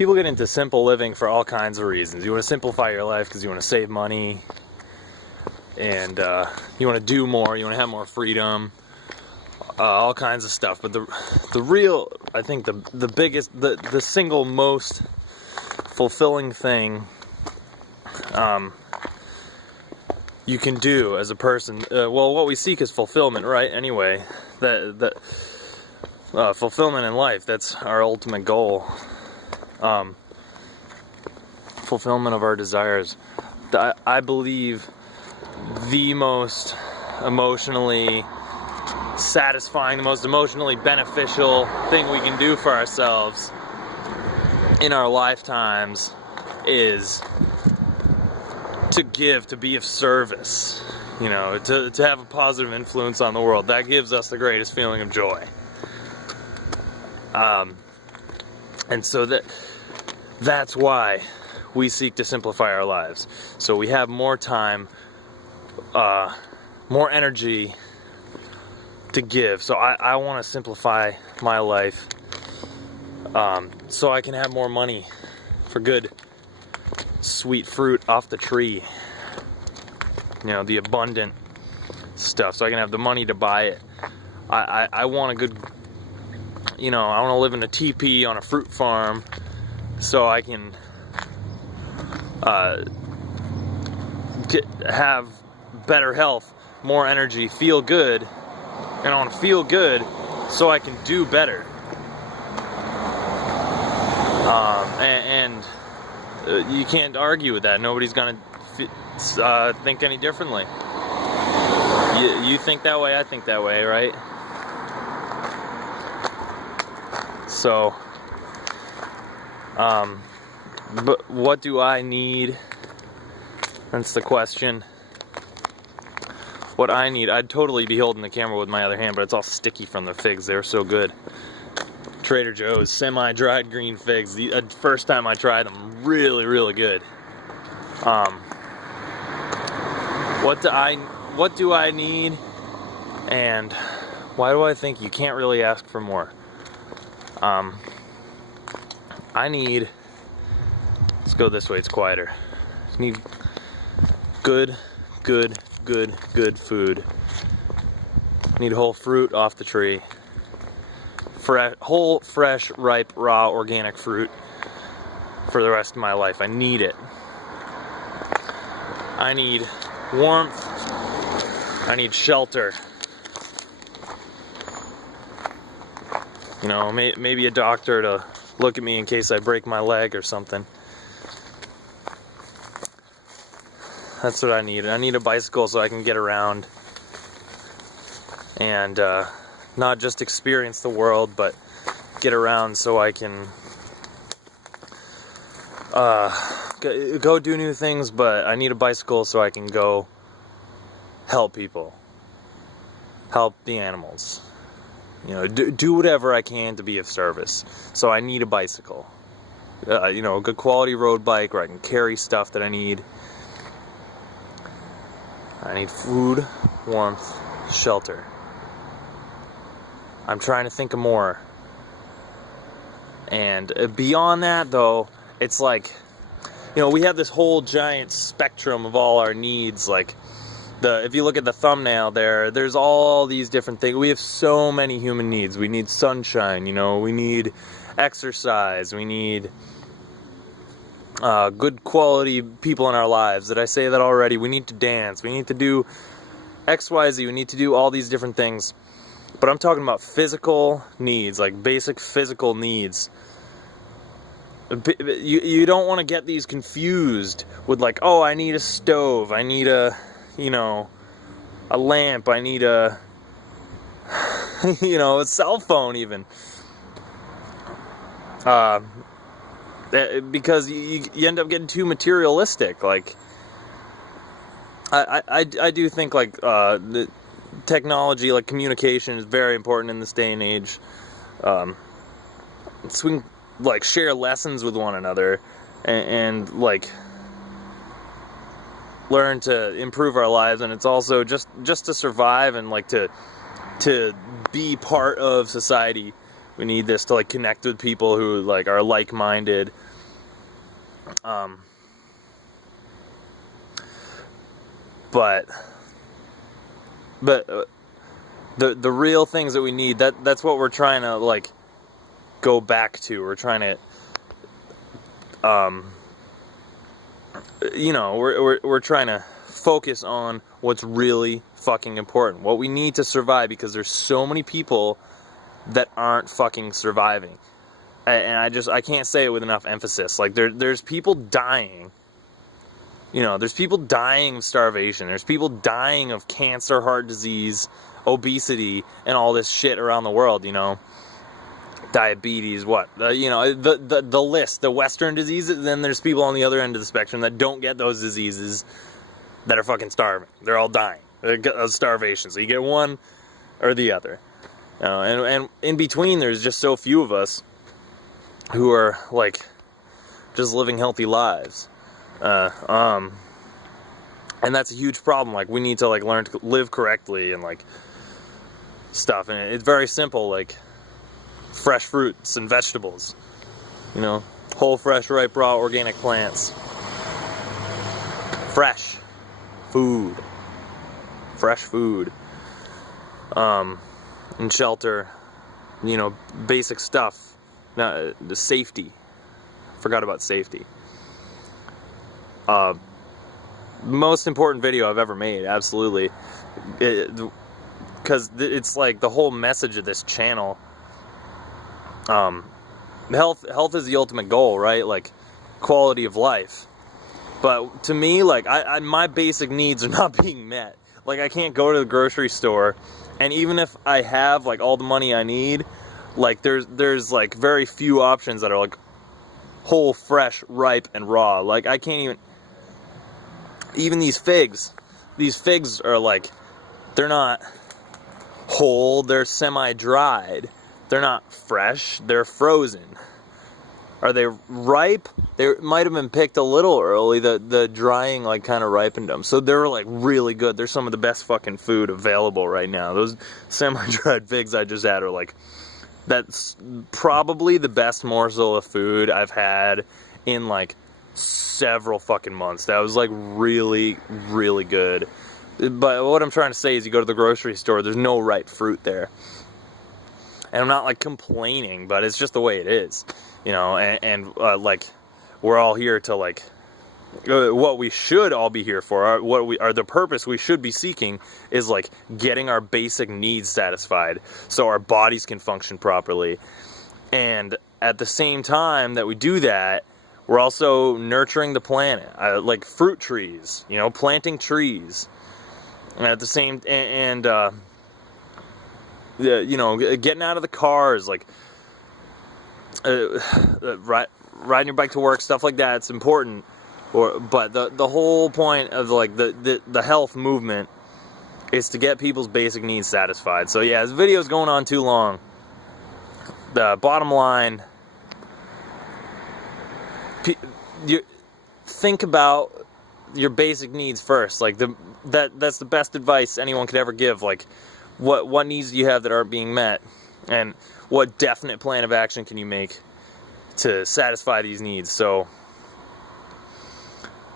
people get into simple living for all kinds of reasons. You want to simplify your life because you want to save money, and you want to do more, you want to have more freedom, all kinds of stuff. But the real, I think the biggest, the single most fulfilling thing you can do as a person, well, what we seek is fulfillment, right? Anyway, that fulfillment in life, that's our ultimate goal. Fulfillment of our desires. I believe the most emotionally satisfying, the most emotionally beneficial thing we can do for ourselves in our lifetimes is to give, to be of service, you know, to have a positive influence on the world. That gives us the greatest feeling of joy. And so that's why we seek to simplify our lives. So we have more time, more energy to give. So I want to simplify my life, so I can have more money for good, sweet fruit off the tree. You know, the abundant stuff. So I can have the money to buy it. I want a good, you know, I want to live in a teepee on a fruit farm so I can have better health, more energy, feel good, and I want to feel good so I can do better. And you can't argue with that. Nobody's gonna think any differently. You think that way, I think that way, right? So, but what do I need? That's the question. What I need, I'd totally be holding the camera with my other hand, but it's all sticky from the figs. They're so good. Trader Joe's semi-dried green figs. The first time I tried them, really, really good. What do I need? And why do I think you can't really ask for more? I need, let's go this way, it's quieter. I need good food. I need whole fruit off the tree. Whole, fresh, ripe, raw, organic fruit for the rest of my life. I need it. I need warmth. I need shelter. You know, maybe a doctor to look at me in case I break my leg or something. That's what I need. I need a bicycle so I can get around and not just experience the world, but get around so I can go do new things. But I need a bicycle so I can go help people, help the animals. You know, do whatever I can to be of service. So I need a bicycle. You know, a good quality road bike where I can carry stuff that I need. I need food, warmth, shelter. I'm trying to think of more. And beyond that, though, it's like, you know, we have this whole giant spectrum of all our needs. Like, if you look at the thumbnail there's all these different things. We have so many human needs. We need sunshine, you know, we need exercise, we need good quality people in our lives. Did I say that already? We need to dance, we need to do XYZ, we need to do all these different things. But I'm talking about physical needs, like basic physical needs. You don't want to get these confused with like, oh, I need a stove, I need a, you know, a lamp, I need a, you know, a cell phone even. Because you end up getting too materialistic. Like, I do think like the technology, like communication, is very important in this day and age. So we can like share lessons with one another and like learn to improve our lives, and it's also just to survive and like to be part of society. We need this to like connect with people who like are like-minded, But the real things that we need, that's what we're trying to like go back to. We're trying to we're trying to focus on what's really fucking important, what we need to survive, because there's so many people that aren't fucking surviving. And I can't say it with enough emphasis. Like there's people dying. There's people dying of starvation. There's people dying of cancer, heart disease, obesity, and all this shit around the world, Diabetes, the list, the Western diseases. Then there's people on the other end of the spectrum that don't get those diseases that are fucking starving. They're all dying of starvation. So you get one or the other. And in between, there's just so few of us who are like just living healthy lives. And that's a huge problem. Like, we need to like learn to live correctly and like stuff. And it's very simple, like fresh fruits and vegetables, whole, fresh, ripe, raw, organic plants, fresh food, and shelter, basic stuff. The safety. Forgot about safety. Most important video I've ever made, absolutely. Because it's like the whole message of this channel. Health is the ultimate goal, right? Like quality of life. But to me, like my basic needs are not being met. Like, I can't go to the grocery store, and even if I have like all the money I need, like there's like very few options that are like whole, fresh, ripe, and raw. Like, I can't even these figs are like, they're not whole, they're semi-dried. They're not fresh, they're frozen. Are they ripe? They might have been picked a little early. The drying like kind of ripened them. So they're like really good. They're some of the best fucking food available right now. Those semi-dried figs I just had are like, that's probably the best morsel of food I've had in like several fucking months. That was like really, really good. But what I'm trying to say is, you go to the grocery store, there's no ripe fruit there. And I'm not like complaining, but it's just the way it is, like, we're all here to like, what we should all be here for, the purpose we should be seeking is like getting our basic needs satisfied so our bodies can function properly. And at the same time that we do that, we're also nurturing the planet, like fruit trees, planting trees. And at the same, getting out of the cars, like riding your bike to work, stuff like that. It's important. But the whole point of like the health movement is to get people's basic needs satisfied. So yeah, this video's going on too long. The bottom line, you think about your basic needs first. Like that's the best advice anyone could ever give. Like, what needs do you have that aren't being met, and what definite plan of action can you make to satisfy these needs? So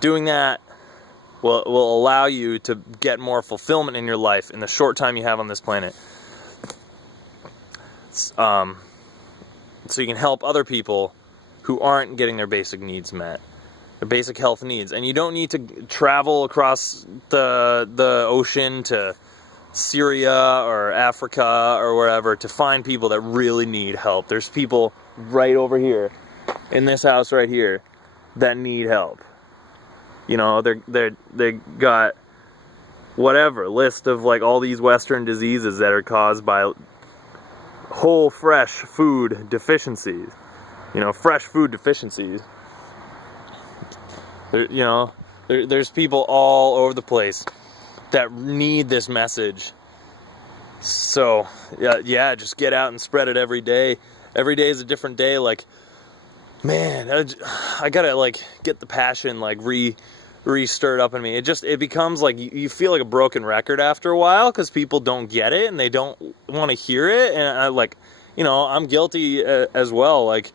doing that will allow you to get more fulfillment in your life in the short time you have on this planet. So you can help other people who aren't getting their basic needs met, their basic health needs. And you don't need to travel across the ocean to Syria or Africa or wherever to find people that really need help. There's people right over here in this house right here that need help. They got whatever list of like all these Western diseases that are caused by whole, fresh food deficiencies. Fresh food deficiencies. There's people all over the place that need this message. So yeah, just get out and spread it every day. Every day is a different day. Like, man, I gotta like get the passion like re-stirred up in me. It becomes like you feel like a broken record after a while, because people don't get it and they don't want to hear it. And I'm guilty as well. Like,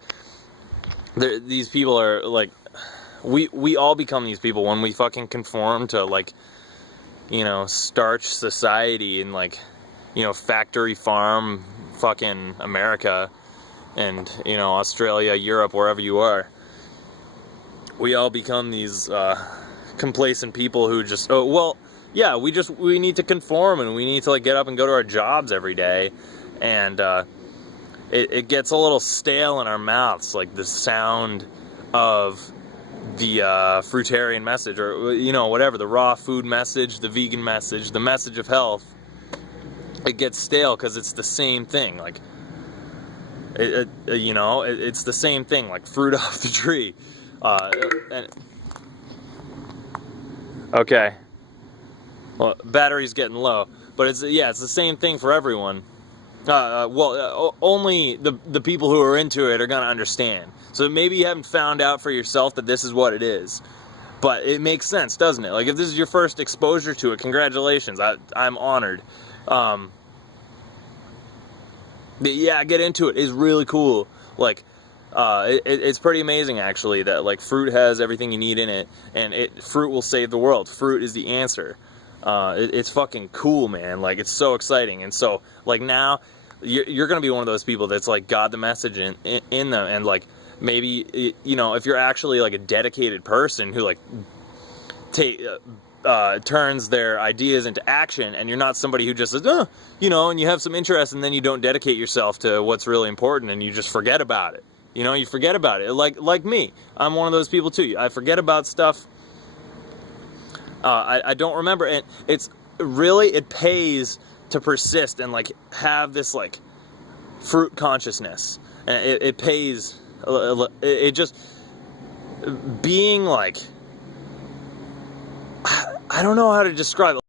these people are like, we all become these people when we fucking conform to, like, you know, starch society and, like, you know, factory farm fucking America and, you know, Australia, Europe, wherever you are. We all become these complacent people who just, oh, well, yeah, we need to conform, and we need to, like, get up and go to our jobs every day, and it gets a little stale in our mouths, like the sound of the fruitarian message, or, you know, whatever, the raw food message, the vegan message, the message of health. It gets stale because it's the same thing, like, you know, it's the same thing, like fruit off the tree. Okay. Well, battery's getting low, but it's the same thing for everyone. Only the people who are into it are gonna understand. So maybe you haven't found out for yourself that this is what it is, but it makes sense, doesn't it? Like, if this is your first exposure to it, congratulations. I'm honored. Yeah, get into it. It's really cool. Like, it's pretty amazing, actually, that, like, fruit has everything you need in it, and fruit will save the world. Fruit is the answer. It's fucking cool, man. Like, it's so exciting. And so, like, now you're gonna be one of those people that's, like, got the message in them, and, like, maybe, you know, if you're actually, like, a dedicated person who, like, turns their ideas into action, and you're not somebody who just says, you know, and you have some interest, and then you don't dedicate yourself to what's really important, and you just forget about it. You know, you forget about it. Like me. I'm one of those people too. I forget about stuff. I don't remember. And it's really, it pays to persist and, like, have this, like, fruit consciousness. And it pays. It just, being, like, I don't know how to describe it.